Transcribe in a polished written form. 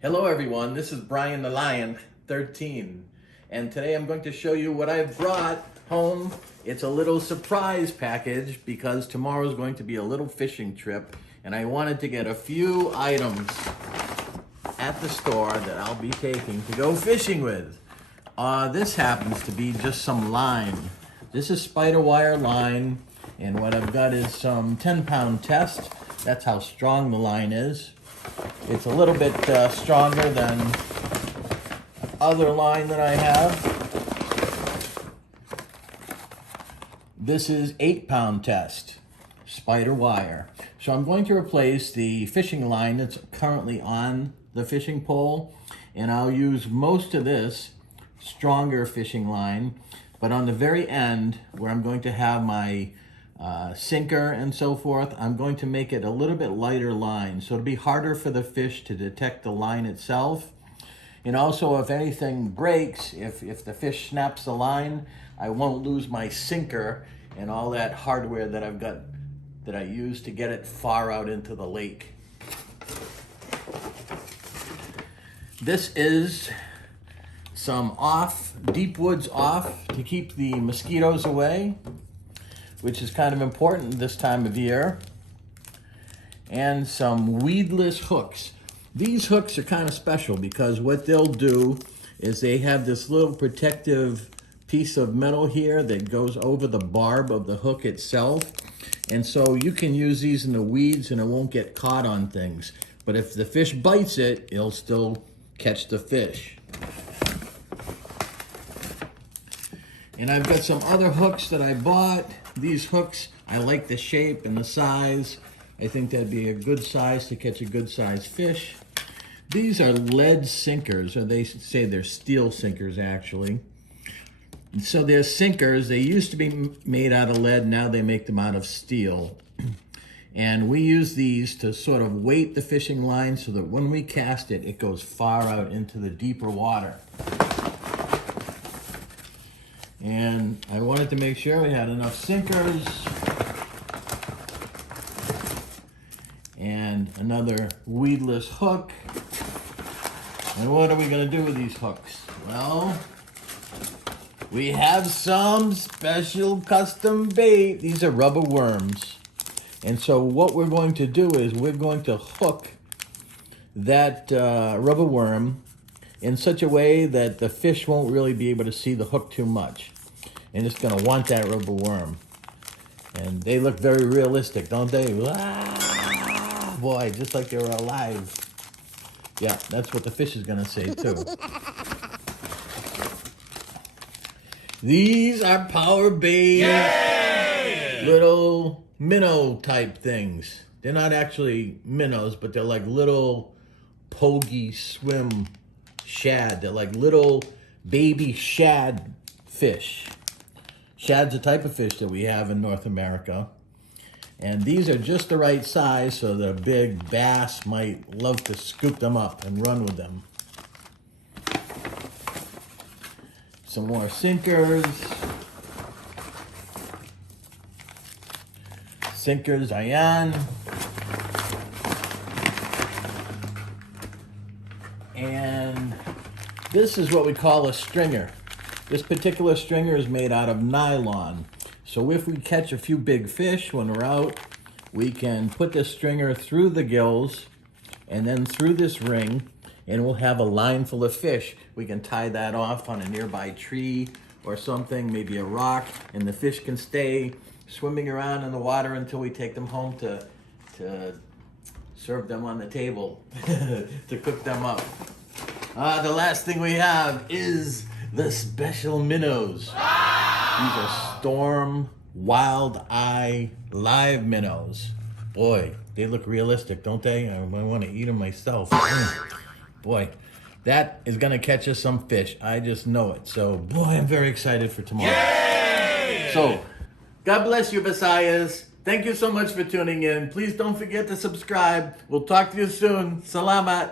Hello everyone, this is Brian the Lion 13, and today I'm going to show you what I've brought home. It's a little surprise package because tomorrow is going to be a little fishing trip, and I wanted to get a few items at the store that I'll be taking to go fishing with. This happens to be just some line. This is spider wire line, and what I've got is some 10-pound test. That's how strong the line is. It's a little bit stronger than other line that I have. This is 8-pound test, spider wire. So I'm going to replace the fishing line that's currently on the fishing pole, and I'll use most of this stronger fishing line, but on the very end where I'm going to have my sinker and so forth, I'm going to make it a little bit lighter line, so it'll be harder for the fish to detect the line itself. And also, if anything breaks, if the fish snaps the line, I won't lose my sinker and all that hardware that I've got that I use to get it far out into the lake. This is some deep woods off to keep the mosquitoes away, which is kind of important this time of year, and some weedless hooks. These hooks are kind of special because what they'll do is they have this little protective piece of metal here that goes over the barb of the hook itself, and so you can use these in the weeds and it won't get caught on things. But if the fish bites it, it'll still catch the fish. And I've got some other hooks that I bought. These hooks, I like the shape and the size. I think that'd be a good size to catch a good sized fish. These are lead sinkers, or they say they're steel sinkers actually. And so they're sinkers. They used to be made out of lead, now they make them out of steel. And we use these to sort of weight the fishing line so that when we cast it, it goes far out into the deeper water. And I wanted to make sure we had enough sinkers and another weedless hook. And what are we going to do with these hooks? Well, we have some special custom bait. These are rubber worms. And so what we're going to do is we're going to hook that rubber worm in such a way that the fish won't really be able to see the hook too much. And it's going to want that rubber worm. And they look very realistic, don't they? Ah, boy, just like they were alive. Yeah, that's what the fish is going to say too. These are power bait little minnow type things. They're not actually minnows, but they're like little pogey swim shad. They're like little baby shad fish. Shad's a type of fish that we have in North America. And these are just the right size so the big bass might love to scoop them up and run with them. Some more sinkers. Sinkers, Ayan. And this is what we call a stringer. This particular stringer is made out of nylon. So if we catch a few big fish when we're out, we can put this stringer through the gills and then through this ring, and we'll have a line full of fish. We can tie that off on a nearby tree or something, maybe a rock, and the fish can stay swimming around in the water until we take them home to serve them on the table, to cook them up. The last thing we have is the special minnows. These are Storm Wild Eye live minnows. Boy, they look realistic, don't they? I want to eat them myself. Boy, that is going to catch us some fish. I just know it. So, boy, I'm very excited for tomorrow. Yay! So, God bless you, Visayas. Thank you so much for tuning in. Please don't forget to subscribe. We'll talk to you soon. Salamat.